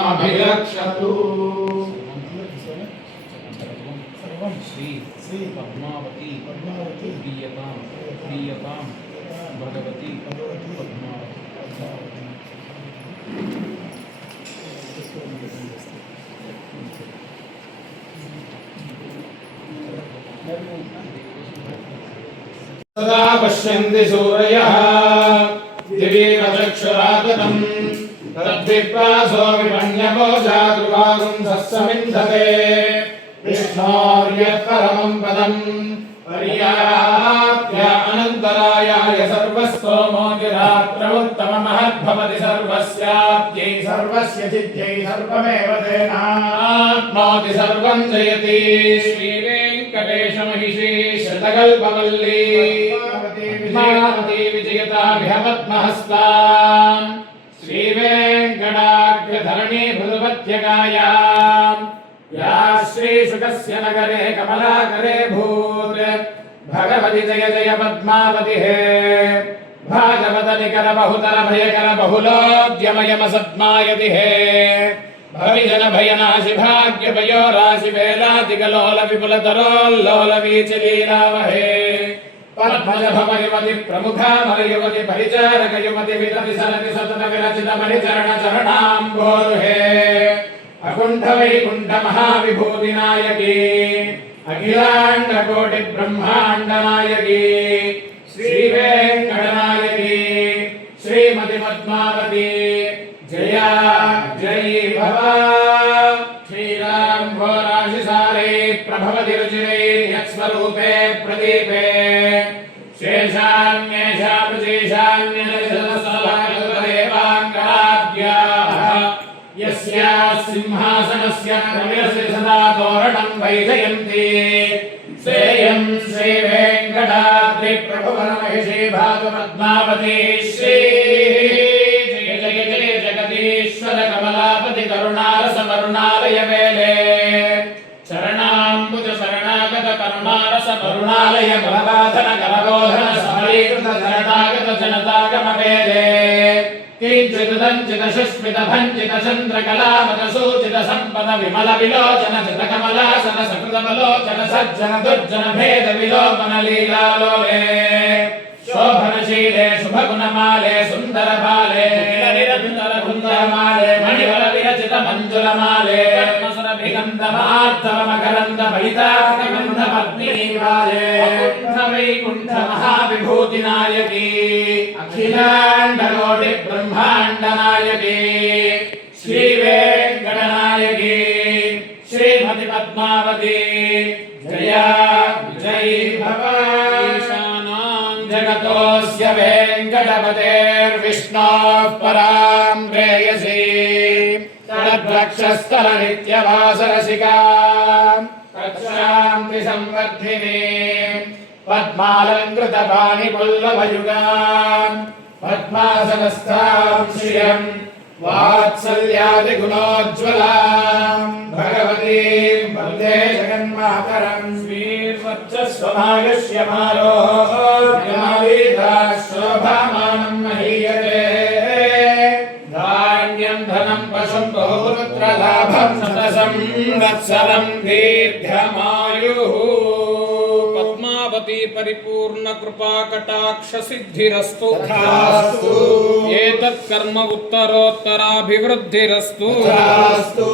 धर्मस्वामभिरक्षतु श्री श्री पद्मावती प्रियतां प्रियतां भगवती पद्मावती सदा पश्यन्ति सूरयः दिवीव चक्षुरागतम् तद्विप्रासो विपण्यवो जागृवागुं सस्समिन्धते विष्णोर्यत्परमं पदं पर्याप्य अनन्तरायाय सर्वस्तोमोतिरात्रमुत्तममहद्भवति सर्वस्याप्त्यै सर्वस्य सिद्ध्यै सर्वमेव तेनाप्नोति सर्वं जयति श्रीवेङ्कटेशमहिषी श्रुतकल्पवल्ली पद्मावती विजयताभिहपद्महस्ताम् श्रीवेङ्कटाग्रधरणी भृगुपत्यकायाम् या श्रीशुकस्य नगरे कमलाकरे भूत् भगवति जय जय पद्मावति हे भागवत निकर बहुतर भयकर बहुलोद्यमयमसद्मायति हे भविजन भयनाशि भाग्य भयो राशि वेलातिकलोल विपुलतरोल्लोल वीचलीलावहे पद्मज भवयुवति प्रमुखा मरयुवति परिचारक युवति वितति सरति सतत विरचित परिचरण चरणाम्भोरुहे अकुण्ठ वैकुण्ठ महाविभूति नायकी अखिलांड कोटि ब्रह्मांड नायकी श्री वेंकटनायकी श्रीमती पद्मावती जया जयी भवा श्रीराम घोराशिसारे प्रभवति रुचिरे यत्स्वरूपे प्रदीपे शेषान्येषामृतीशान्यदेवाङ्गराभ्याः सिंहासनस्य प्रविरसति सदा तोरणं वैजयन्ती सेयं श्रीवेङ्कटाद्रि प्रभुवरमहिषी भागपद्मावती श्री जय जय जय जगदीश्वर कमलापति करुणारसवरुणालय वेले चरणाम्बुज शरणागत करुणारस करुणालय बलबाधन करबोधन समरीकृत धरणागत जनतागम वेले किंचिदंचित सुष्मित भंजित चंद्र कलावत सूचित संपद विमल विलोचन चित कमलासन सकृत बलोचन सज्जन दुर्जन भेद विलोपन लीलालोले शोभनशीले शुभगुणमाले सुंदर बाले निरंतर कुंदमाले मणिवर विरचित मंजुलमाले पद्मसुरभिगंध मार्तव मकरंद भलितागंध पद्मिनीवाले अकुण्ठ वैकुण्ठ महाविभूति नायकी अखिलांड कोटि ब्रह्मांड नायकी श्री वेंकटनायकी श्रीमती पद्मावती जया जयी भवा जगतोऽस्य वेङ्कटपतेर्विष्णोः परां प्रेयसी तद्वक्षस्थलनित्यवासरसिकां तच्छान्ति संवर्धिनीं पद्मालङ्कृतपाणिपुल्लभयुगां पद्मासनस्थां श्रियं वात्सल्यादिगुणोज्ज्वलां भगवतीं वन्दे जगन्मातरं श्रीर्वक्षस्वमायुष्यमारोग्यमावीधा शोभामानं महीयते धान्यं धनं पशुं बहुपुत्रलाभं शतसंवत्सरं दीर्घमायुः पद्मावती परिपूर्ण कृपा कटाक्ष सिद्धिरस्तु तथास्तु एतत् कर्म उत्तरोत्तराभिवृद्धिरस्तु तथास्तु